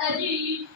માતાજી